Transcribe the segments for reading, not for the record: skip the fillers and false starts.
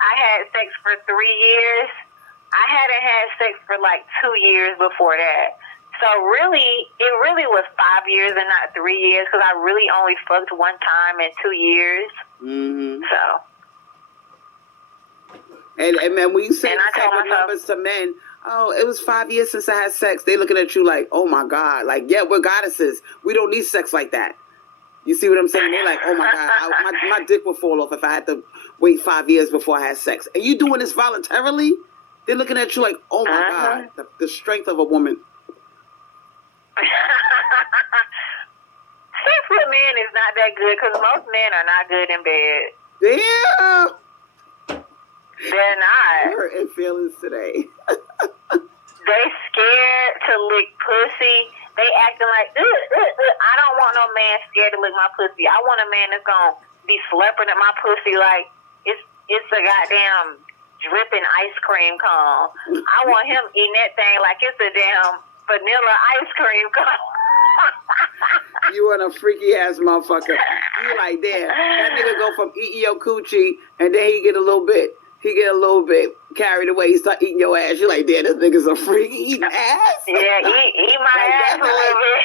I had sex for 3 years. I hadn't had sex for like 2 years before that. So really, it really was 5 years and not 3 years because I really only fucked one time in 2 years. Mm-hmm. So. And man, when you say the type of numbers to men, oh, it was 5 years since I had sex, they looking at you like, oh my God. Like, yeah, we're goddesses. We don't need sex like that. You see what I'm saying? They're like, oh my God, my dick would fall off if I had to wait 5 years before I had sex. And you doing this voluntarily? They're looking at you like, oh my God, the strength of a woman. Sex with men is not that good because most men are not good in bed. Yeah. They're not. Hurting feelings today. They scared to lick pussy. They acting like, I don't want no man scared to lick my pussy. I want a man that's gonna be slurping at my pussy like it's a goddamn dripping ice cream cone. I want him eating that thing like it's a damn vanilla ice cream cone. You want a freaky ass motherfucker. You like, damn, that nigga go from eating your coochie and then he get a little bit carried away. He start eating your ass. You're like, damn, this nigga's a freak. He eating ass? Yeah, eat my ass a little bit.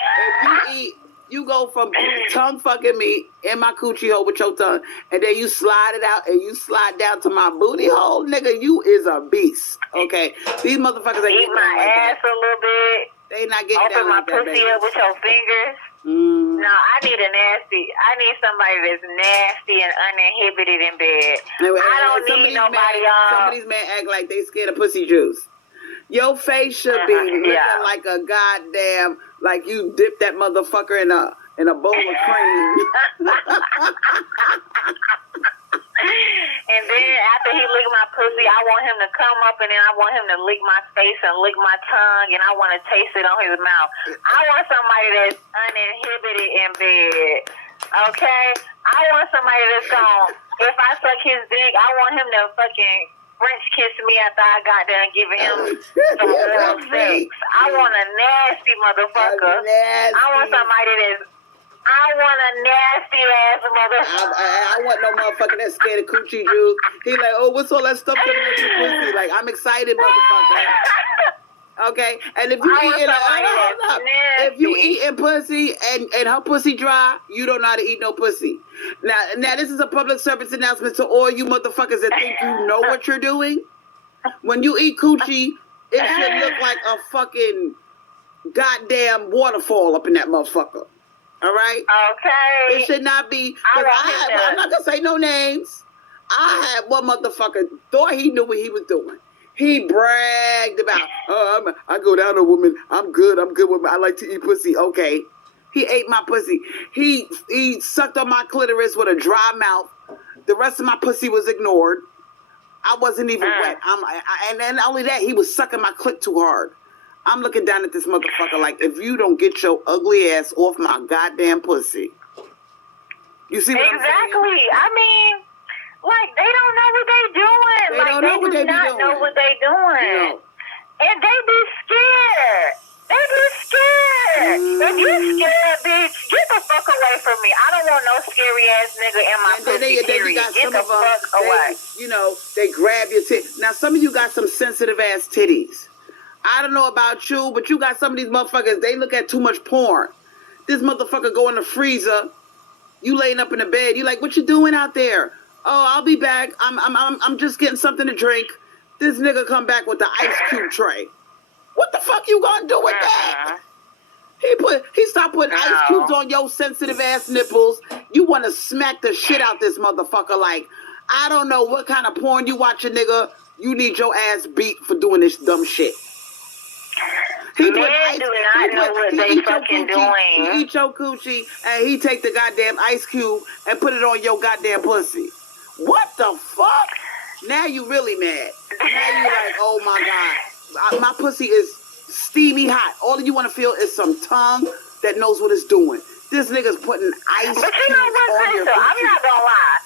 If you go from tongue fucking me in my coochie hole with your tongue, and then you slide it out and you slide down to my booty hole, nigga, you is a beast. Okay? These motherfuckers ain't eat my ass a little bit. They not getting open down my like that, pussy baby. up with your fingers. No, I need somebody that's nasty and uninhibited in bed. I don't need nobody some of these men act like they scared of pussy juice. Your face should be looking like a goddamn, like you dipped that motherfucker in a bowl of cream. And then after he licked my pussy, I want him to come up and then I want him to lick my face and lick my tongue and I want to taste it on his mouth. I want somebody that's uninhibited in bed. Okay? I want somebody that's gonna, if I suck his dick, I want him to fucking French kiss me after I got done giving him some oral sex. I want a nasty motherfucker. I want somebody that's I want a nasty ass motherfucker. I want no motherfucker that's scared of coochie juice. He like, oh, what's all that stuff coming out your pussy? Like, I'm excited, motherfucker. Okay, and if you eating pussy and her pussy dry, you don't know how to eat no pussy. Now this is a public service announcement to all you motherfuckers that think you know what you're doing. When you eat coochie, it should look like a fucking goddamn waterfall up in that motherfucker. All right? Okay. It should not be. I'm not going to say no names. I had one motherfucker thought he knew what he was doing. He bragged about, I go down to a woman. I'm good with me. I like to eat pussy. Okay. He ate my pussy. He sucked on my clitoris with a dry mouth. The rest of my pussy was ignored. I wasn't even wet. And then not only that, he was sucking my clit too hard. I'm looking down at this motherfucker like, if you don't get your ugly ass off my goddamn pussy. You see what I'm saying? Exactly. I mean, like, they don't know what they doing. They don't know what they be doing. Know what they doing. No. And they be scared. They be scared. If you scared, bitch, get the fuck away from me. I don't want no scary ass nigga in my pussy, period. Get the fuck away. They grab your titties. Now, some of you got some sensitive ass titties. I don't know about you, but you got some of these motherfuckers, they look at too much porn. This motherfucker go in the freezer. You laying up in the bed. You like, what you doing out there? Oh, I'll be back. I'm just getting something to drink. This nigga come back with the ice cube tray. What the fuck you gonna do with that? He stopped putting ice cubes on your sensitive ass nipples. You want to smack the shit out this motherfucker like, I don't know what kind of porn you watching, nigga. You need your ass beat for doing this dumb shit. Men do not know what they fucking doing. He eat your coochie and he take the goddamn ice cube and put it on your goddamn pussy. What the fuck? Now you really mad. Now you like, oh my God. My pussy is steamy hot. All you want to feel is some tongue that knows what it's doing. This nigga's putting ice cubes on your pussy. I'm not gonna lie.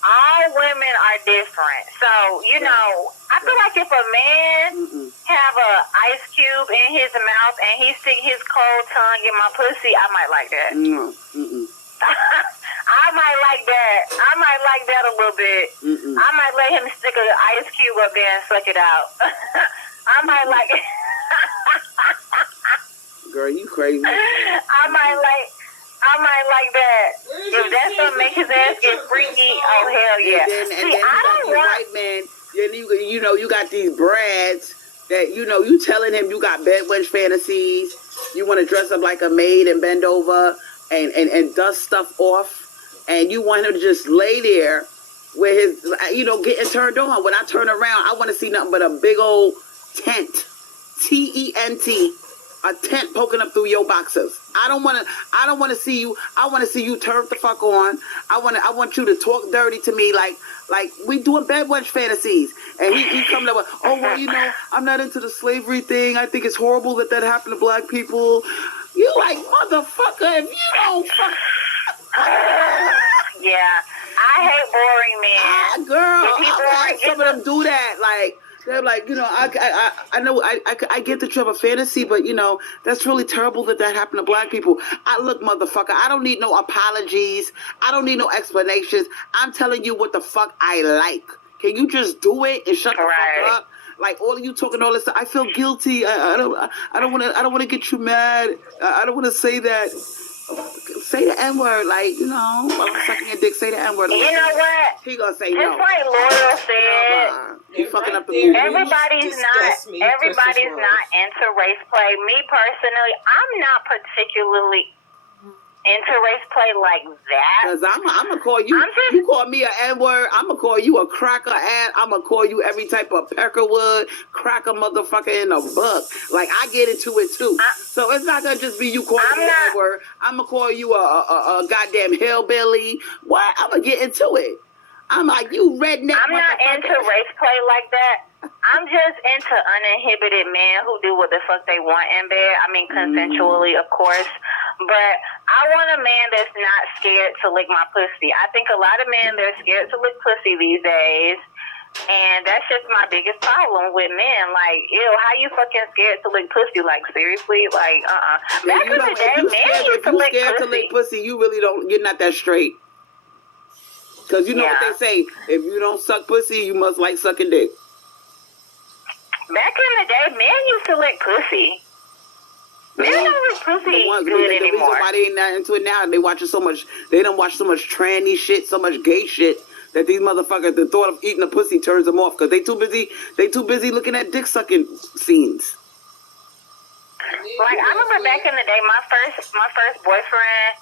All women are different. So, I feel like if a man have a ice cube in his mouth and he stick his cold tongue in my pussy, I might like that. I might like that. I might like that a little bit. I might let him stick an ice cube up there and suck it out. I might like it. Girl, you crazy. I might like that. If that's what makes his ass get freaky, oh hell yeah. And then See, I don't want white men. Then you got these brads that you telling him you got bed wench fantasies. You want to dress up like a maid and bend over and dust stuff off, and you want him to just lay there with his getting turned on. When I turn around, I want to see nothing but a big old tent, TENT. A tent poking up through your boxers. I don't want to see you. I want to see you turn the fuck on. I want you to talk dirty to me like we doing bed wench fantasies. And he coming up with, oh well, I'm not into the slavery thing. I think it's horrible that happened to black people. You like motherfucker if you don't fuck. Yeah, I hate boring men. Girl, I've had some of them do that. Like. They're like, I know, I get that you have a fantasy, but, that's really terrible that happened to black people. Look, motherfucker, I don't need no apologies. I don't need no explanations. I'm telling you what the fuck I like. Can you just do it and shut the fuck up? Like, all of you talking all this stuff. I feel guilty. I don't want to get you mad. I don't want to say that. Say the N-word, I'm sucking your dick, say the N-word. You know what? He gonna say just no. Just like Loyal said, you fucking up the movie. Everybody's not into race play. Me personally, I'm not particularly into race play like that. Cause I'm gonna call you. You call me an N-word. I'm gonna call you a cracker ass. I'm gonna call you every type of peckerwood, cracker motherfucker in the book. Like I get into it too. So it's not gonna just be you calling me an N-word. I'm gonna call you a goddamn hillbilly. What? I'm gonna get into it. I'm like, you redneck. I'm not into race play like that. I'm just into uninhibited men who do what the fuck they want in bed. I mean, consensually, of course. But I want a man that's not scared to lick my pussy. I think a lot of men, they're scared to lick pussy these days. And that's just my biggest problem with men. Like, ew, how you fucking scared to lick pussy? Like, seriously? Like, Back in the day, men used to lick pussy. If you're scared to lick pussy, you really don't, you're not that straight. Because you know what they say, if you don't suck pussy, you must like sucking dick. Back in the day, men used to lick pussy. Men don't lick pussy good anymore. The reason why they ain't not into it now, they don't watch so much tranny shit, so much gay shit, that these motherfuckers, the thought of eating a pussy turns them off, because they too busy looking at dick sucking scenes. Like, I remember back in the day, my first boyfriend,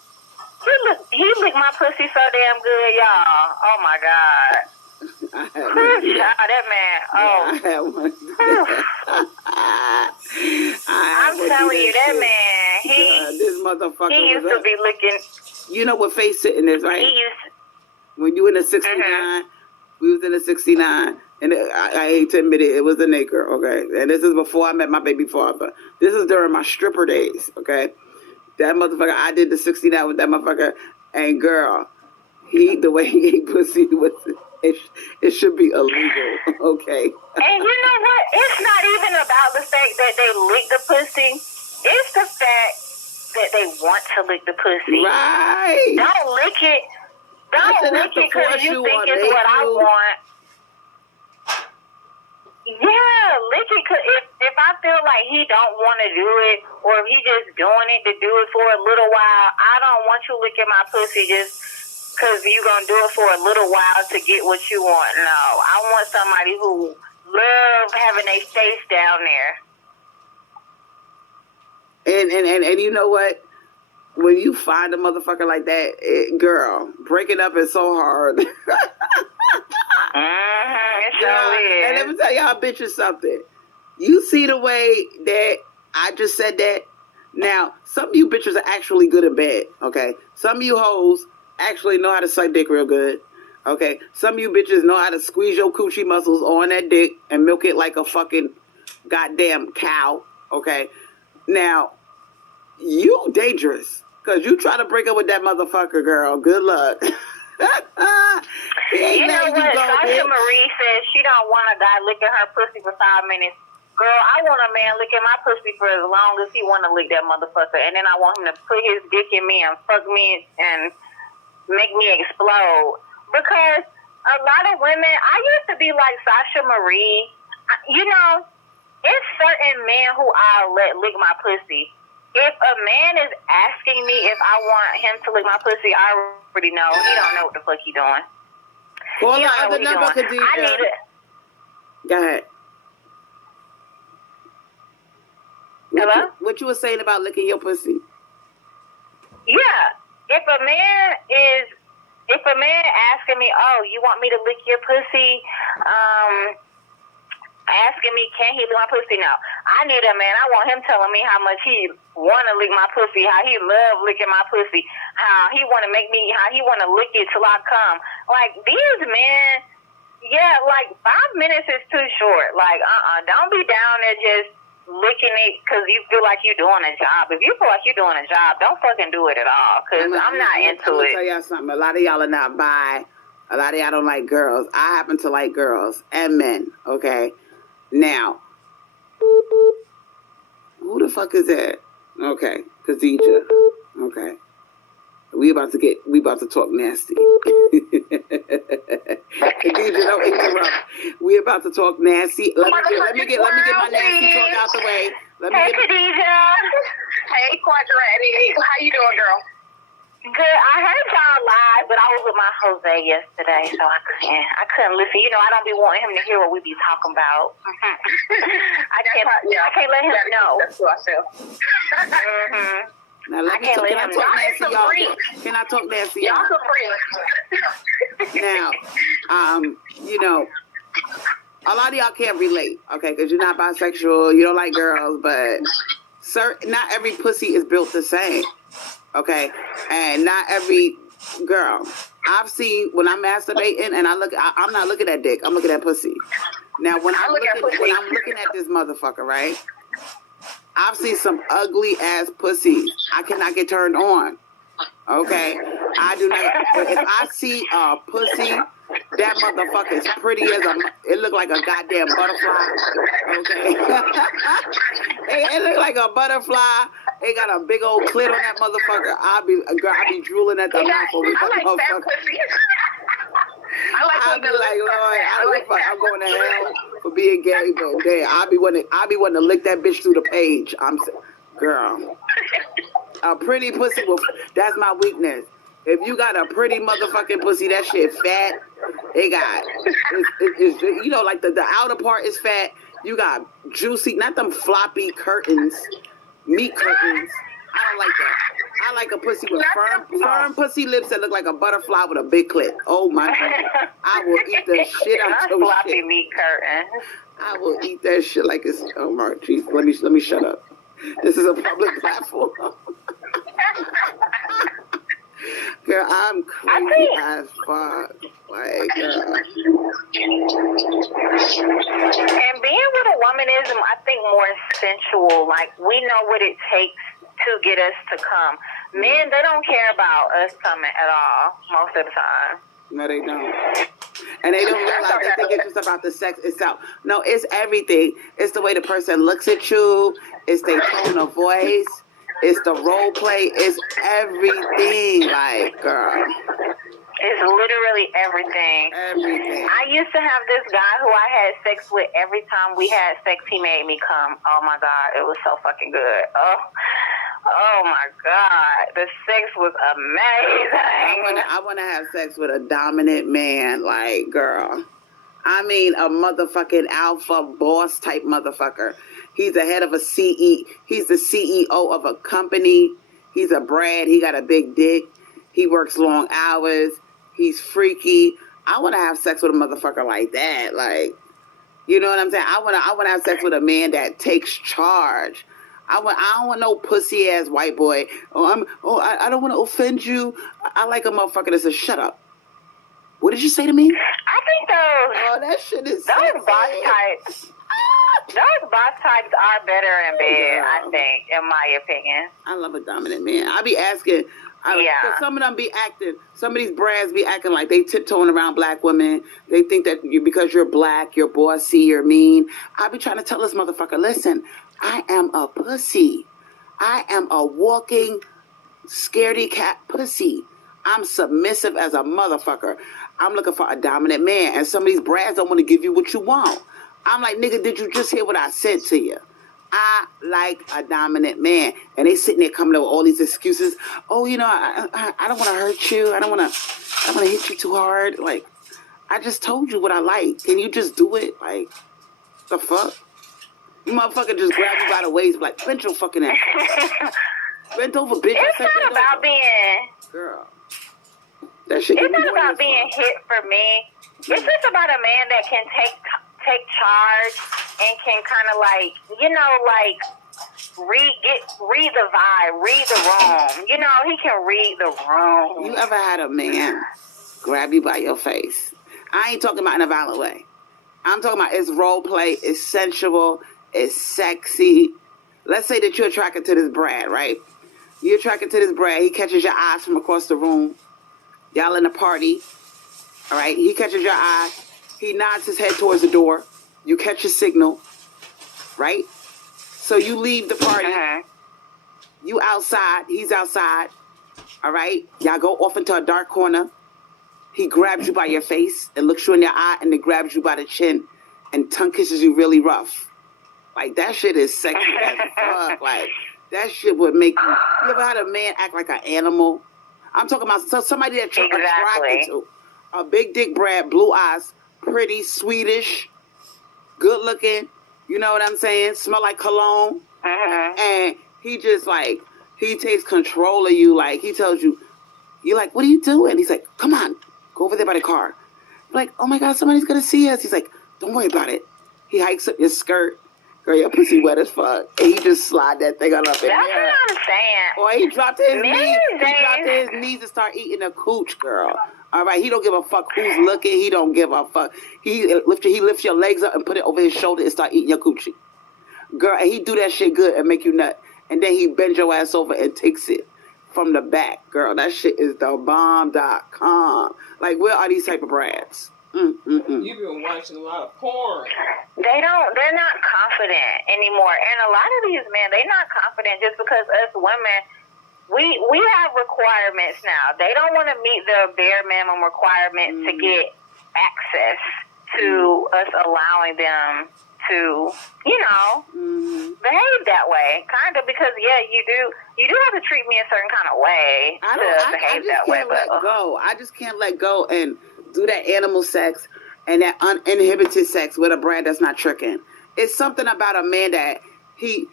he licked my pussy so damn good, y'all. Oh my God. That man. Oh. I had one. I'm telling you, that man, this motherfucker he used to be licking. You know what face sitting is, right? He used. When you in the 69, we was in the 69, and I hate to admit it was a nigger, okay? And this is before I met my baby father. This is during my stripper days, okay? That motherfucker, I did the 69 with that motherfucker, and girl, the way he ate pussy was, it should be illegal, okay? And you know what? It's not even about the fact that they lick the pussy. It's the fact that they want to lick the pussy. Right. Don't lick it. Don't lick it because you think it's what I want. Yeah, lick it. Cause if I feel like he don't want to do it, or if he just doing it to do it for a little while, I don't want you licking my pussy just because you going to do it for a little while to get what you want. No, I want somebody who love having their face down there. And you know what? When you find a motherfucker like that, girl, breaking up is so hard. It sure is. And let me tell y'all bitches something. You see the way that I just said that? Now, some of you bitches are actually good in bed, okay? Some of you hoes actually know how to suck dick real good, okay? Some of you bitches know how to squeeze your coochie muscles on that dick and milk it like a fucking goddamn cow, okay? Now, you dangerous, because you try to break up with that motherfucker, girl. Good luck. You know what? Sasha Marie says she don't want a guy licking her pussy for 5 minutes. Girl, I want a man licking my pussy for as long as he want to lick that motherfucker. And then I want him to put his dick in me and fuck me and make me explode. Because a lot of women, I used to be like Sasha Marie. You know, it's certain men who I'll let lick my pussy. If a man is asking me if I want him to lick my pussy, I already know. He don't know what the fuck he doing. Call the other number, Khadijah. I need it. Go ahead. Hello? What you were saying about licking your pussy? Yeah. If a man asking me, oh, you want me to lick your pussy? Asking me, can he lick my pussy? No. I need a man. I want him telling me how much he want to lick my pussy, how he love licking my pussy, how he want to lick it till I come. Like, these men, yeah, like 5 minutes is too short. Like, don't be down there just licking it because you feel like you're doing a job. If you feel like you're doing a job, don't fucking do it at all, because I'm not into it. I'm going to tell y'all something. A lot of y'all are not bi. A lot of y'all don't like girls. I happen to like girls and men, okay? Now, who the fuck is that? Okay, Khadijah. Okay. We about to talk nasty. Khadijah, don't interrupt. We about to talk nasty. Let me get my nasty talk out the way. Hey, Khadijah. Hey, Quadratic. How you doing, girl? Good. I heard y'all live, but I was with my Jose yesterday, so I couldn't listen. You know, I don't be wanting him to hear what we be talking about. I can't let him know. That's what I feel. Now can I talk nasty, y'all? Can I talk nasty, y'all? Y'all free. Now, you know, a lot of y'all can't relate, okay? Because you're not bisexual, you don't like girls, but not every pussy is built the same. Okay, and not every girl. I've seen when I'm masturbating and I'm not looking at dick. I'm looking at pussy. Now when I'm looking at this motherfucker, right? I've seen some ugly ass pussies. I cannot get turned on. Okay, I do not. If I see a pussy, that motherfucker is pretty as it look like a goddamn butterfly. Okay, it look like a butterfly. It got a big old clit on that motherfucker. I'll be drooling at the mouth of that motherfucker. I'll be like, Lord, I'm going to hell for being gay, but damn, I'll be wanting to lick that bitch through the page. Girl, a pretty pussy that's my weakness. If you got a pretty motherfucking pussy, that shit fat. It's you know, like the outer part is fat. You got juicy, not them floppy curtains. Meat curtains. I don't like that. I like a pussy with firm pussy lips that look like a butterfly with a big clit. Oh my God. I will eat the shit out your floppy shit. Meat curtain. I will eat that shit like it's, oh my jeez. Let me shut up. This is a public platform. Girl, I'm crazy as fuck. Like, girl. And being with a woman is, I think, more sensual. Like, we know what it takes to get us to come. Men, they don't care about us coming at all, most of the time. No, they don't. And they don't realize, they think it's just about the sex itself. No, it's everything. It's the way the person looks at you. It's their tone of voice. It's the role play. It's everything. Like, girl. It's literally everything. Everything. I used to have this guy who I had sex with. Every time we had sex, he made me come. Oh, my God. It was so fucking good. Oh my God. The sex was amazing. I want to have sex with a dominant man. Like, girl. I mean, a motherfucking alpha boss type motherfucker. He's the head of a CE. He's the CEO of a company. He's a Brad. He got a big dick. He works long hours. He's freaky. I want to have sex with a motherfucker like that. Like, you know what I'm saying? I want to have sex with a man that takes charge. I don't want no pussy ass white boy. I don't want to offend you. I like a motherfucker that says, shut up. What did you say to me? I think that shit is those boss types. Those boss types are better in bed, I think, in my opinion. I love a dominant man. I be asking. Cause some of them be acting. Some of these brands be acting like they tiptoeing around black women. They think that because you're black, you're bossy, you're mean. I be trying to tell this motherfucker, listen, I am a pussy. I am a walking scaredy cat pussy. I'm submissive as a motherfucker. I'm looking for a dominant man. And some of these brads don't want to give you what you want. I'm like, nigga, did you just hear what I said to you? I like a dominant man. And they sitting there coming up with all these excuses. Oh, you know, I don't want to hurt you. I don't want to hit you too hard. Like, I just told you what I like. Can you just do it? Like, the fuck? You motherfucker just grab you by the waist, like, bend your fucking ass. Bent over, bitch. It's not about being... Girl. That shit it's not about being hit for me. It's just about a man that can take charge and can kind of like, you know, like read the vibe, read the room. You know, he can read the room. You ever had a man grab you by your face? I ain't talking about in a violent way. I'm talking about it's role play, it's sensual, it's sexy. Let's say that you're attracted to this Brad, right? You're attracted to this Brad. He catches your eyes from across the room. Y'all in a party. All right? He catches your eye. He nods his head towards the door. You catch his signal. Right? So you leave the party. You outside. He's outside. All right? Y'all go off into a dark corner. He grabs you by your face and looks you in your eye and then grabs you by the chin and tongue kisses you really rough. Like, that shit is sexy as fuck. Like, that shit would make you... You ever had a man act like an animal? I'm talking about somebody that you're attracted to. A big dick Brad, blue eyes, pretty, Swedish, good looking, you know what I'm saying? Smell like cologne. And he just like, he takes control of you. Like, he tells you, you're like, what are you doing? He's like, come on, go over there by the car. You're like, oh my God, somebody's going to see us. He's like, don't worry about it. He hikes up your skirt. Girl, your pussy wet as fuck. And he just slide that thing on up in there. That's what I'm saying. Or he dropped to his knees. He dropped to his knees and start eating a cooch, girl. All right, he don't give a fuck who's looking. He don't give a fuck. He lifts your legs up and put it over his shoulder and start eating your coochie. Girl, and he do that shit good and make you nut. And then he bends your ass over and takes it from the back. Girl, that shit is the bomb.com. Like, where are these type of brads? You've been watching a lot of porn. They're not confident anymore. And a lot of these men, they're not confident just because us women, we have requirements now. They don't want to meet the bare minimum requirements to get access to us allowing them to, you know, behave that way. Kind of, because, yeah, you do have to treat me a certain kind of way to behave that way. I just can't let go and do that animal sex and that uninhibited sex with a brand that's not tricking. It's something about a man that he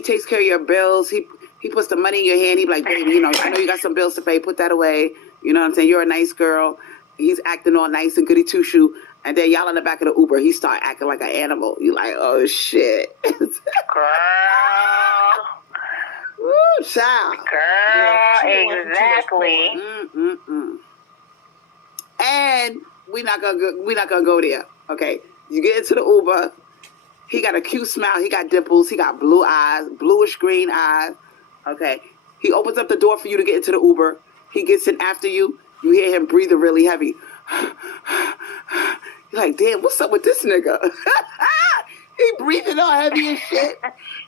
takes care of your bills. He puts the money in your hand. He be like, baby, you know, I know you got some bills to pay. Put that away. You know what I'm saying? You're a nice girl. He's acting all nice and goody two-shoe. And then y'all in the back of the Uber, he start acting like an animal. You like, oh, shit. Girl. Woo, child. Girl, exactly. And we're not gonna go there. Okay. You get into the Uber. He got a cute smile. He got dimples. He got blue eyes, bluish green eyes. Okay. He opens up the door for you to get into the Uber. He gets in after you. You hear him breathing really heavy. You're like, damn, what's up with this nigga? He breathing all heavy and shit.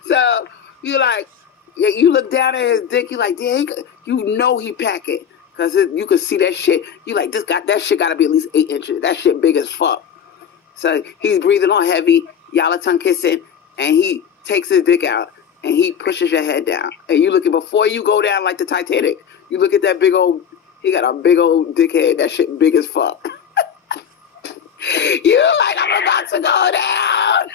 So you like, yeah, you look down at his dick. You like, damn, you know he packing. Because you can see that shit. You like, that shit got to be at least 8 inches. That shit big as fuck. So he's breathing on heavy. Y'all are tongue kissing. And he takes his dick out. And he pushes your head down. And you looking, before you go down like the Titanic, you look at that big old, he got a big old dickhead. That shit big as fuck. You like, I'm about to go down.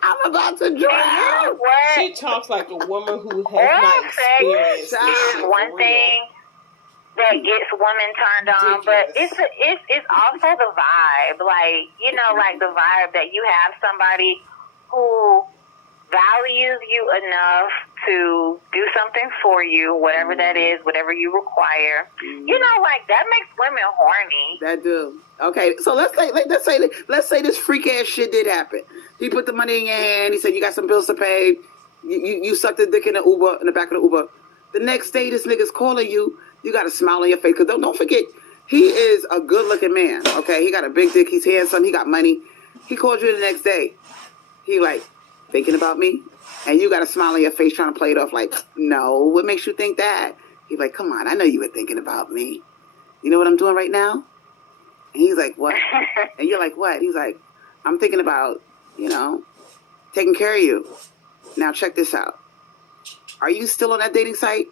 I'm about to drown. She talks like a woman who has not experienced is one thing that gets women turned on, but it's also the vibe. Like, you know, like the vibe that you have somebody who values you enough to do something for you, whatever that is, whatever you require. You know, like, that makes women horny. That do. Okay, so let's say this freak ass shit did happen. He put the money in your hand. He said, you got some bills to pay. You sucked the dick in the back of the Uber. The next day, this nigga's calling you. You got a smile on your face. Because don't forget, he is a good-looking man, okay? He got a big dick. He's handsome. He got money. He called you the next day. He like, thinking about me? And you got a smile on your face trying to play it off like, no, what makes you think that? He's like, come on, I know you were thinking about me. You know what I'm doing right now? And he's like, what? And you're like, what? He's like, I'm thinking about, taking care of you. Now check this out. Are you still on that dating site?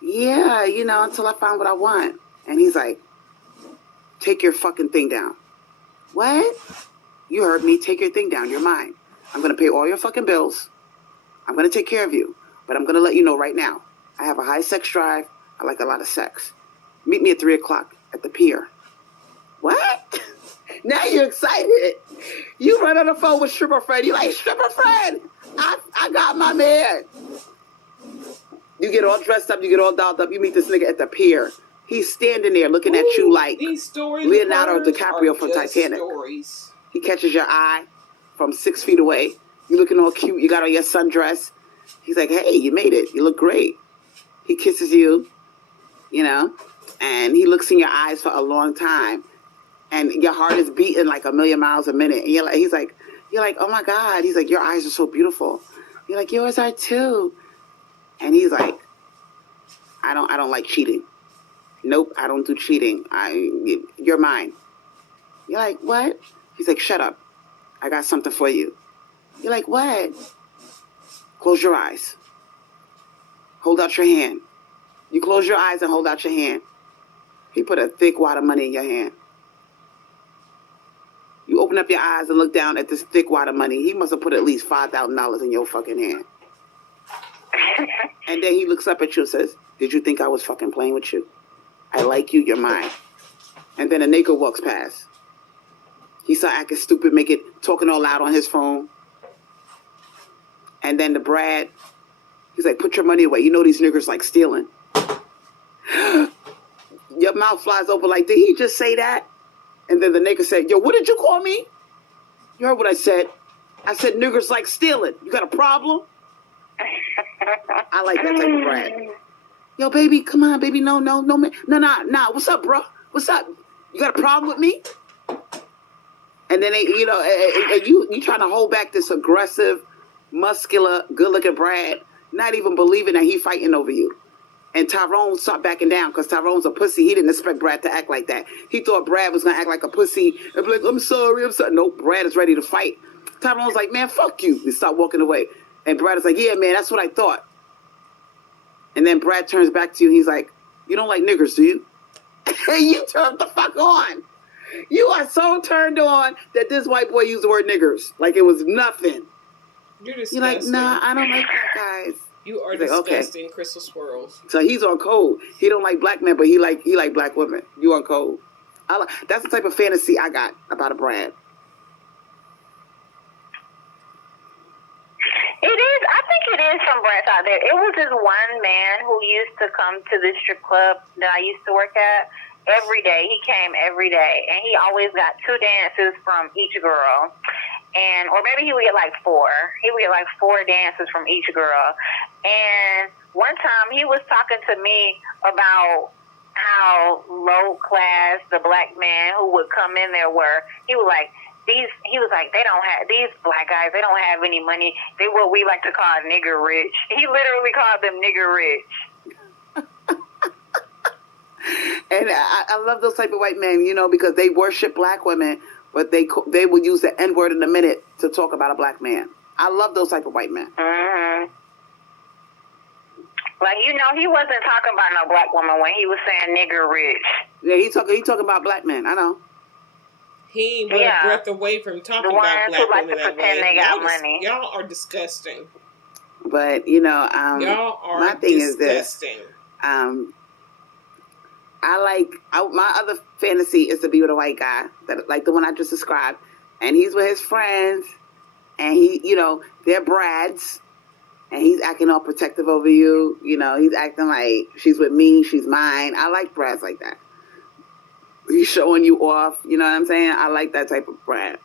Yeah, until I find what I want. And he's like, take your fucking thing down. What? You heard me. Take your thing down. You're mine. I'm going to pay all your fucking bills. I'm going to take care of you. But I'm going to let you know right now. I have a high sex drive. I like a lot of sex. Meet me at 3 o'clock at the pier. What? Now you're excited. You run on the phone with stripper friend. You like, stripper friend, I got my man. You get all dressed up. You get all dolled up. You meet this nigga at the pier. He's standing there looking at you like Leonardo DiCaprio from Titanic. Stories. He catches your eye from 6 feet away. You looking all cute. You got on your sundress. He's like, hey, you made it. You look great. He kisses you, and he looks in your eyes for a long time. And your heart is beating like 1,000,000 miles a minute. And you're like, oh my God. He's like, your eyes are so beautiful. You're like, yours are too. And he's like, I don't like cheating. Nope, I don't do cheating. You're mine. You're like, what? He's like, shut up. I got something for you. You're like, what? Close your eyes. Hold out your hand. You close your eyes and hold out your hand. He put a thick wad of money in your hand. You open up your eyes and look down at this thick wad of money. He must have put at least $5,000 in your fucking hand. And then he looks up at you and says, did you think I was fucking playing with you? I like you, you're mine. And then a nigga walks past. He saw acting stupid, talking all loud on his phone. And then the Brad, he's like, put your money away. You know these niggers like stealing. Your mouth flies open like, did he just say that? And then the nigga said, yo, what did you call me? You heard what I said. I said niggers like stealing. You got a problem? I like that type of Brad. Yo, baby, come on, baby. No, man. No. What's up, bro? What's up? You got a problem with me? And then, you trying to hold back this aggressive, muscular, good-looking Brad, not even believing that he fighting over you. And Tyrone stopped backing down because Tyrone's a pussy. He didn't expect Brad to act like that. He thought Brad was going to act like a pussy and be like, I'm sorry. Nope, Brad is ready to fight. Tyrone's like, man, fuck you. He stopped walking away. And Brad is like, yeah, man, that's what I thought. And then Brad turns back to you. He's like, you don't like niggers, do you? And you turned the fuck on. You are so turned on that this white boy used the word niggers like it was nothing. You're disgusting. You're like, nah, I don't like that, guys. You are like, disgusting, okay. Crystal Swirlz. So he's on code. He don't like black men, but he like black women. You on code. That's the type of fantasy I got about a Brad. It is. I think it is some brats out there. It was this one man who used to come to this strip club that I used to work at every day. He came every day, and he always got 2 dances from each girl. Or maybe he would get like 4. He would get like 4 dances from each girl. And one time he was talking to me about how low class the black man who would come in there were. He was like, they don't have, these black guys, they don't have any money. They what we like to call nigger rich. He literally called them nigger rich. And I love those type of white men, because they worship black women, but they will use the N-word in a minute to talk about a black man. I love those type of white men. Mm-hmm. Like, he wasn't talking about no black woman when he was saying nigger rich. Yeah, he talking about black men. I know. He ain't but a breath away from talking about black women that way. They got money. Y'all are disgusting. But, y'all are my thing disgusting. Is this. My other fantasy is to be with a white guy, like the one I just described. And he's with his friends. And they're Brads. And he's acting all protective over you. He's acting like she's with me, she's mine. I like Brads like that. He's showing you off. You know what I'm saying? I like that type of Brad.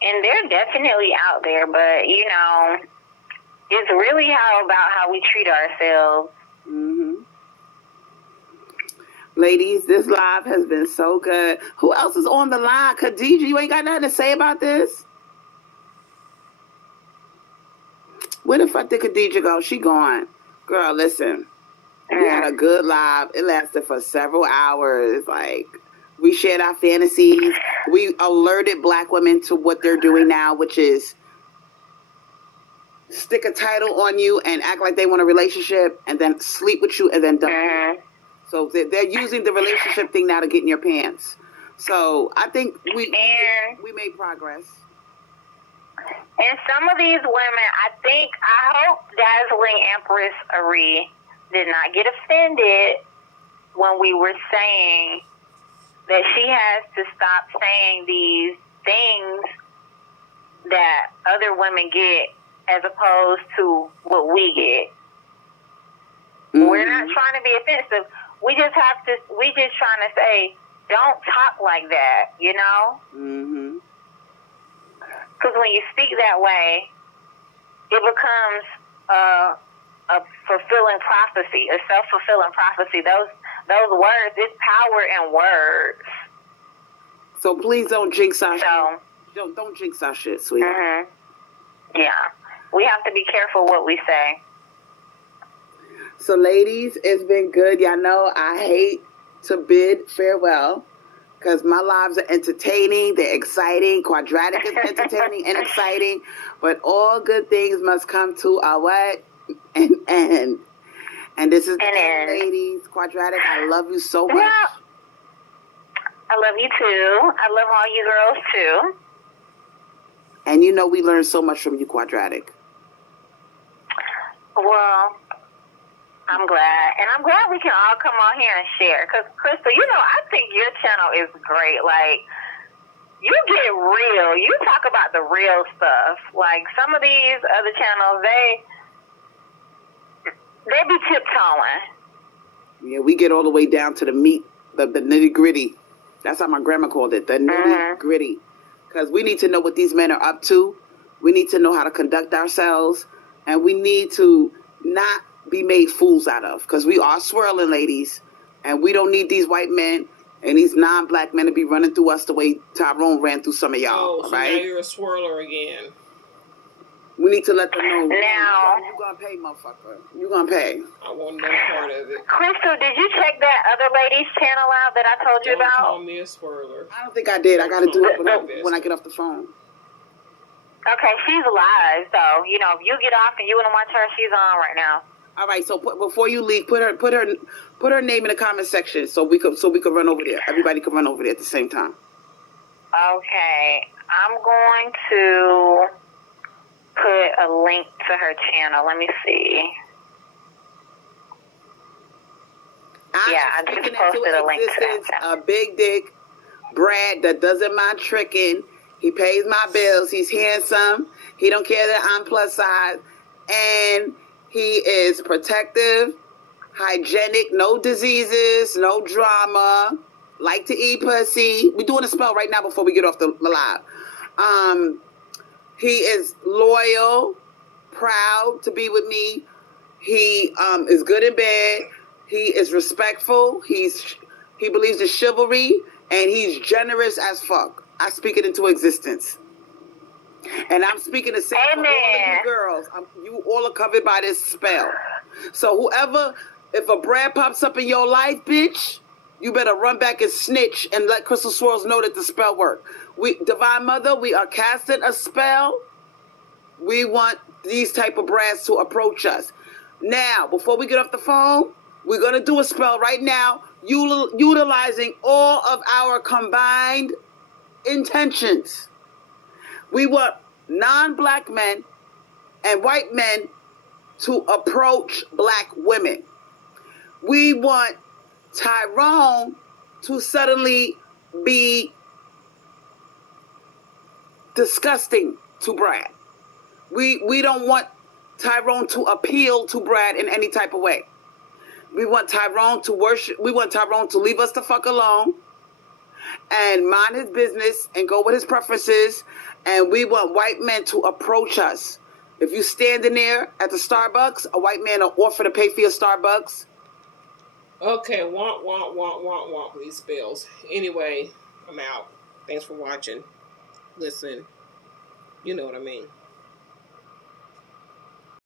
And they're definitely out there, but, it's really about how we treat ourselves. Mm-hmm. Ladies, this live has been so good. Who else is on the line? Khadija, you ain't got nothing to say about this? Where the fuck did Khadija go? She gone. Girl, listen. We had a good live. It lasted for several hours. Like, we shared our fantasies. We alerted black women to what they're doing now, which is stick a title on you and act like they want a relationship and then sleep with you and then dump you. So they're using the relationship thing now to get in your pants. So I think we made progress. And some of these women, I hope Dazzling Empress Ari did not get offended when we were saying that she has to stop saying these things that other women get as opposed to what we get. Mm-hmm. We're not trying to be offensive. We just trying to say, don't talk like that, you know? Mm-hmm. Because when you speak that way, it becomes a fulfilling prophecy, a self-fulfilling prophecy. Those words, it's power in words. So please don't jinx our shit. Don't jinx our shit, sweetheart. Mm-hmm. Yeah. We have to be careful what we say. So ladies, it's been good. Y'all know I hate to bid farewell because my lives are entertaining. They're exciting. Quadratic is entertaining and exciting. But all good things must come to a what? An end. And this is the end, ladies. Quadratic, I love you so much. Yeah. I love you too. I love all you girls too. And you know we learned so much from you, Quadratic. Well, I'm glad. And I'm glad we can all come on here and share. Because, Crystal, you know, I think your channel is great. Like, you get real. You talk about the real stuff. Like, some of these other channels, they be tiptoeing. Yeah, we get all the way down to the meat, the nitty-gritty. That's how my grandma called it, the nitty-gritty. Because we need to know what these men are up to. We need to know how to conduct ourselves. And we need to not be made fools out of. Because we are swirling, ladies. And we don't need these white men and these non-black men to be running through us the way Tyrone ran through some of y'all. Oh, so right? Now you're a swirler again. We need to let them know. Now, you're going to pay, motherfucker. You're going to pay. I want no part of it. Crystal, did you check that other lady's channel out that I told you about? Don't call me a swirler. I don't think I did. I got to do it when I get off the phone. Okay, she's live, so, you know, if you get off and you want to watch her, she's on right now. All right, so before you leave, put her name in the comment section so we could run over there. Everybody could run over there at the same time. Okay, I'm going to put a link to her channel. Let me see. I just posted a link to that channel. A big dick Brad that doesn't mind tricking. He pays my bills. He's handsome. He don't care that I'm plus size. And he is protective, hygienic, no diseases, no drama, like to eat pussy. We're doing a spell right now before we get off the live. He is loyal, proud to be with me. He is good in bed. He is respectful. He believes in chivalry, and he's generous as fuck. I speak it into existence. And I'm speaking the same for all of you girls. You all are covered by this spell. So if a Brad pops up in your life, bitch, you better run back and snitch and let Crystal Swirlz know that the spell worked. Divine Mother, we are casting a spell. We want these type of Brads to approach us. Now, before we get off the phone, we're going to do a spell right now, utilizing all of our combined intentions. We want non-black men and white men to approach black women. We want Tyrone to suddenly be disgusting to Brad. We don't want Tyrone to appeal to Brad in any type of way. We want Tyrone to worship. We want Tyrone to leave us the fuck alone and mind his business and go with his preferences. And we want white men to approach us. If you standing there at the Starbucks, a white man will offer to pay for your Starbucks. Okay, want these spells. Anyway, I'm out. Thanks for watching. Listen, you know what I mean.